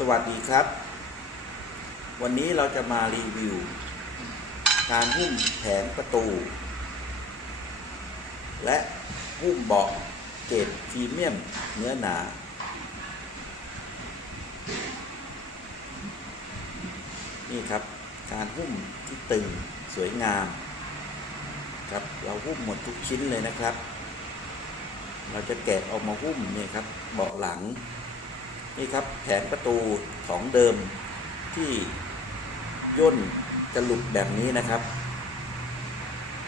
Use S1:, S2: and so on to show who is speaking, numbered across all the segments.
S1: สวัสดีครับ วันนี้เราจะมารีวิว การหุ้มแผงประตู และหุ้มเบาะเกรดพรีเมียมเนื้อหนา นี่ครับการหุ้มที่ตึงสวยงาม ครับเราหุ้มหมดทุกชิ้นเลยนะครับ เราจะแกะออกมาหุ้มนี่ครับเบาะหลัง นี่ครับแผงประตูของเดิมที่ย่นจะหลุดแบบนี้นะครับ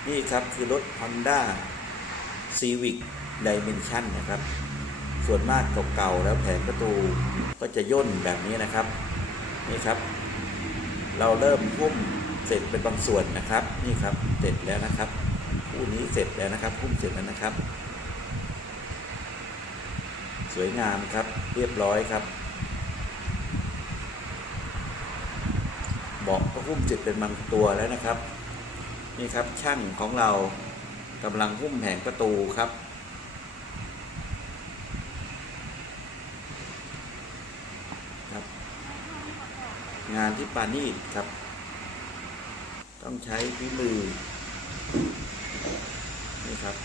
S1: นี่ครับคือรถ Honda Civic Dimension นะครับ ส่วนมากเก่าๆแล้วแผงประตูก็จะย่นแบบนี้นะครับ นี่ครับ เราเริ่มหุ้มเสร็จเป็นบางส่วนนะครับ นี่ครับเสร็จแล้วนะครับคู่นี้เสร็จแล้วนะครับหุ้มเสร็จแล้วนะครับ วยงามครับ เรียบร้อยครับเบอกก็หุ้มเสร็จเป็นบางตัวแล้วนะครับ นี่ครับช่างของเรากำลังหุ้มแผงประตูครับ ครับ งานที่ปานีตครับ ต้องใช้ฝีมือ นี่ครับ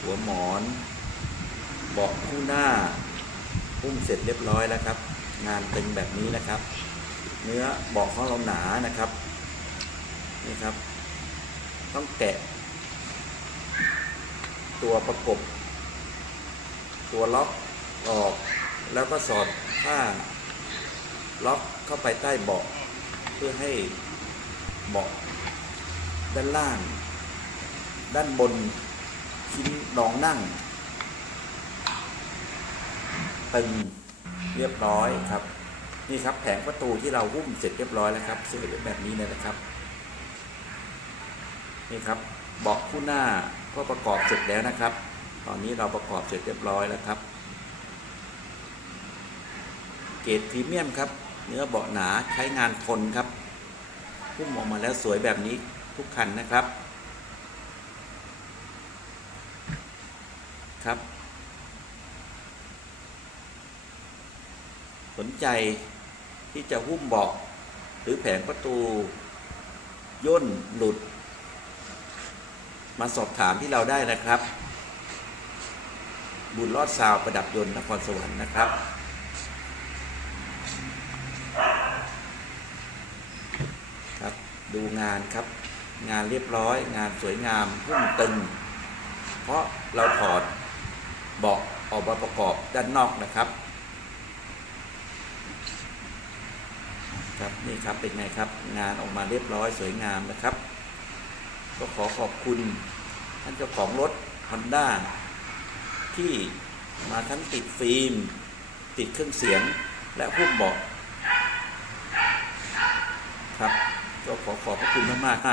S1: หัวหมอน เบาะคู่หน้าหุ้มเสร็จเรียบร้อยแล้วครับ งานตึงแบบนี้นะครับ เนื้อเบาะของเราหนานะครับนี่ครับ ต้องแกะ ตัวประกบ ตัวล็อกออกแล้วก็สอดผ้าล็อกเข้าไปใต้เบาะเพื่อให้เบาะด้านล่าง ด้านบนชิ้นรองนั่ง ตึงเรียบร้อยครับนี่ครับแผงประตูที่เราหุ้มเสร็จเรียบร้อยแล้วครับสวยแบบนี้เลยนะครับนี่ครับเบาะคู่หน้าก็ประกอบเสร็จแล้วนะครับ ตอนนี้เราประกอบเสร็จเรียบร้อยแล้วครับ เกรดพรีเมียมครับ เนื้อเบาะหนาใช้งานทนครับหุ้มออกมาแล้วสวยแบบนี้ทุกคันนะครับครับ สนใจที่จะหุ้มเบาะหรือแผงประตู ย่นหลุด มาสอบถามที่เราได้นะครับ บุญรอดซาวประดับยนต์นครสวรรค์นะครับครับดูงานครับ งานเรียบร้อย งานสวยงามหุ้มตึง เพราะเราถอดเบาะออกมาประกอบด้านนอกนะครับ ครับ นี่ครับเป็นไงครับ งานออกมาเรียบร้อยสวยงามนะครับ ก็ขอขอบคุณ ท่านเจ้าของรถ Honda ที่มาทั้งติดฟิล์ม ติดเครื่องเสียงและหุ้มเบาะครับ ก็ขอขอบพระคุณมากๆ